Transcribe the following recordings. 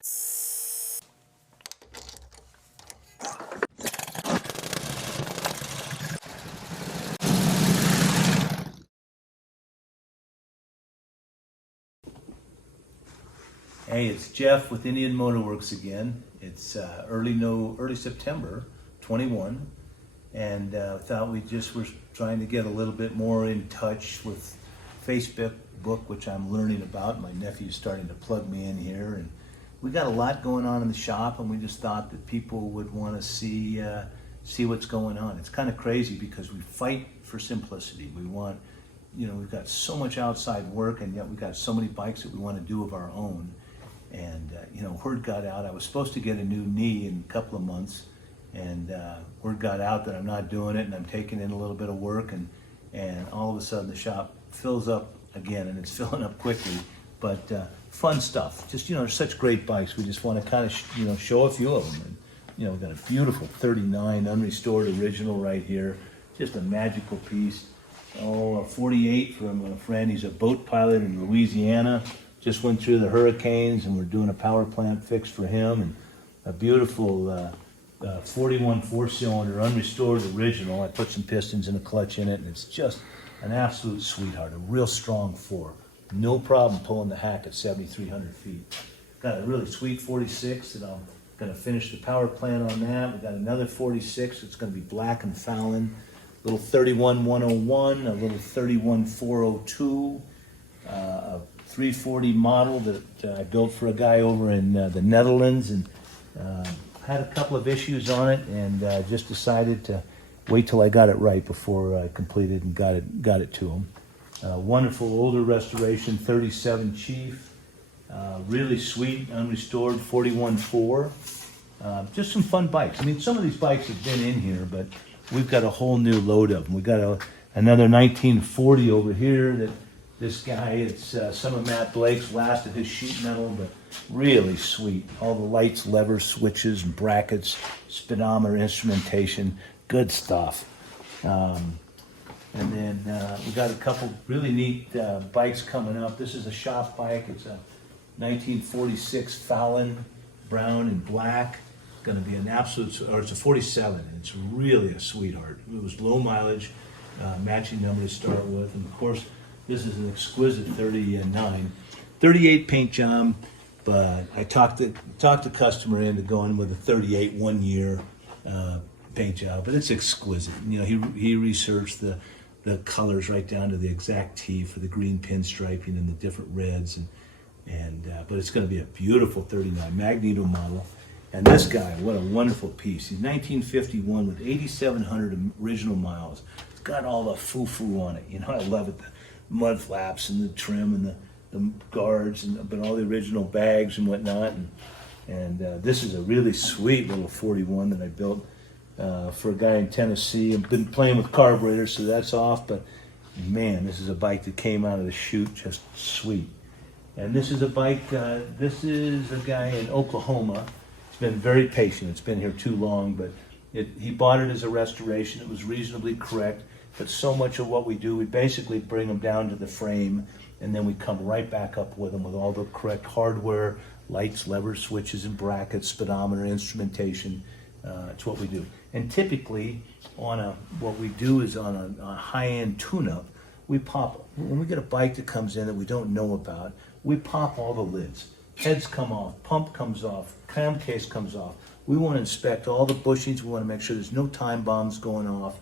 Hey, it's Jeff with Indian Motor Works again. It's early September 21, and thought we just were trying to get a little bit more in touch with Facebook, which I'm learning about. My nephew's starting to plug me in here, and we got a lot going on in the shop, and we just thought that people would want to see what's going on. It's kind of crazy because we fight for simplicity. We want, we've got so much outside work, and yet we've got so many bikes that we want to do of our own. And word got out. I was supposed to get a new knee in a couple of months, and word got out that I'm not doing it, and I'm taking in a little bit of work, and all of a sudden the shop fills up again, and it's filling up quickly. But fun stuff. Just there's such great bikes. We just want to kind of show a few of them. And we've got a beautiful 39 unrestored original right here. Just a magical piece. A 48 from a friend. He's a boat pilot in Louisiana. Just went through the hurricanes, and we're doing a power plant fix for him. And a beautiful 41 four-cylinder unrestored original. I put some pistons and a clutch in it, and it's just an absolute sweetheart. A real strong four. No problem pulling the hack at 7,300 feet. Got a really sweet 46 that I'm going to finish the power plant on that. We got another 46. It's going to be black and Fallon. Little 31-101, a little 31-402, a 340 model that I built for a guy over in the Netherlands, and had a couple of issues on it, and just decided to wait till I got it right before I completed and got it to him. Wonderful older restoration 37 Chief, really sweet unrestored 41-4. Just some fun bikes. I mean, some of these bikes have been in here, but we've got a whole new load of them. We got another 1940 over here that this guy, it's some of Matt Blake's last of his sheet metal, but really sweet. All the lights, levers, switches, and brackets, speedometer, instrumentation, good stuff. And then we got a couple really neat bikes coming up. This is a shop bike. It's a 1946 Fallon, brown and black. Going to be an absolute, or it's a 47. And it's really a sweetheart. It was low mileage, matching number to start with, and of course, this is an exquisite 39. 38 paint job, but I talked the customer into going with a 38 1 year paint job, but it's exquisite. He researched the colors right down to the exact T for the green pinstriping and the different reds, but it's going to be a beautiful 39 Magneto model. And this guy, what a wonderful piece. He's 1951 with 8,700 original miles. It's got all the foo-foo on it. I love it. The mud flaps and the trim and the guards, but all the original bags and whatnot. And this is a really sweet little 41 that I built for a guy in Tennessee. I've been playing with carburetors, so that's off. But man, this is a bike that came out of the chute just sweet. And this is a bike, this is a guy in Oklahoma. He's been very patient. It's been here too long, but he bought it as a restoration. It was reasonably correct. But so much of what we do, we basically bring them down to the frame, and then we come right back up with them with all the correct hardware, lights, levers, switches, and brackets, speedometer, instrumentation. It's what we do. And typically, what we do is on a high-end tune-up, we pop, when we get a bike that comes in that we don't know about, we pop all the lids. Heads come off, pump comes off, cam case comes off. We want to inspect all the bushings. We want to make sure there's no time bombs going off.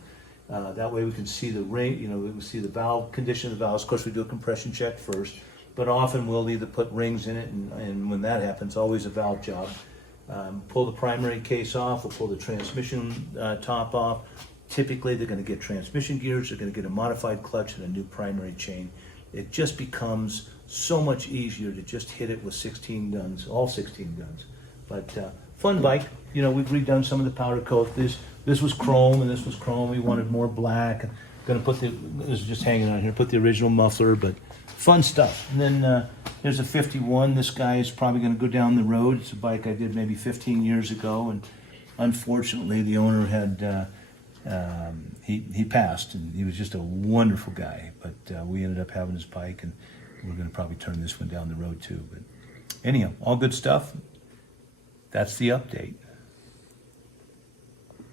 That way we can see the ring, we can see the valve, condition of the valves. Of course, we do a compression check first, but often we'll either put rings in it, and when that happens, always a valve job. Pull the primary case off, we'll pull the transmission top off. Typically, they're going to get transmission gears, they're going to get a modified clutch and a new primary chain. It just becomes so much easier to just hit it with 16 guns, all 16 guns. But fun bike. We've redone some of the powder coat. This was chrome, and this was chrome. We wanted more black. Gonna put this is just hanging on here. Put the original muffler, but fun stuff. And then there's a 51. This guy is probably gonna go down the road. It's a bike I did maybe 15 years ago, and unfortunately the owner had he passed, and he was just a wonderful guy. But we ended up having his bike, and we're gonna probably turn this one down the road too. But anyhow, all good stuff. That's the update.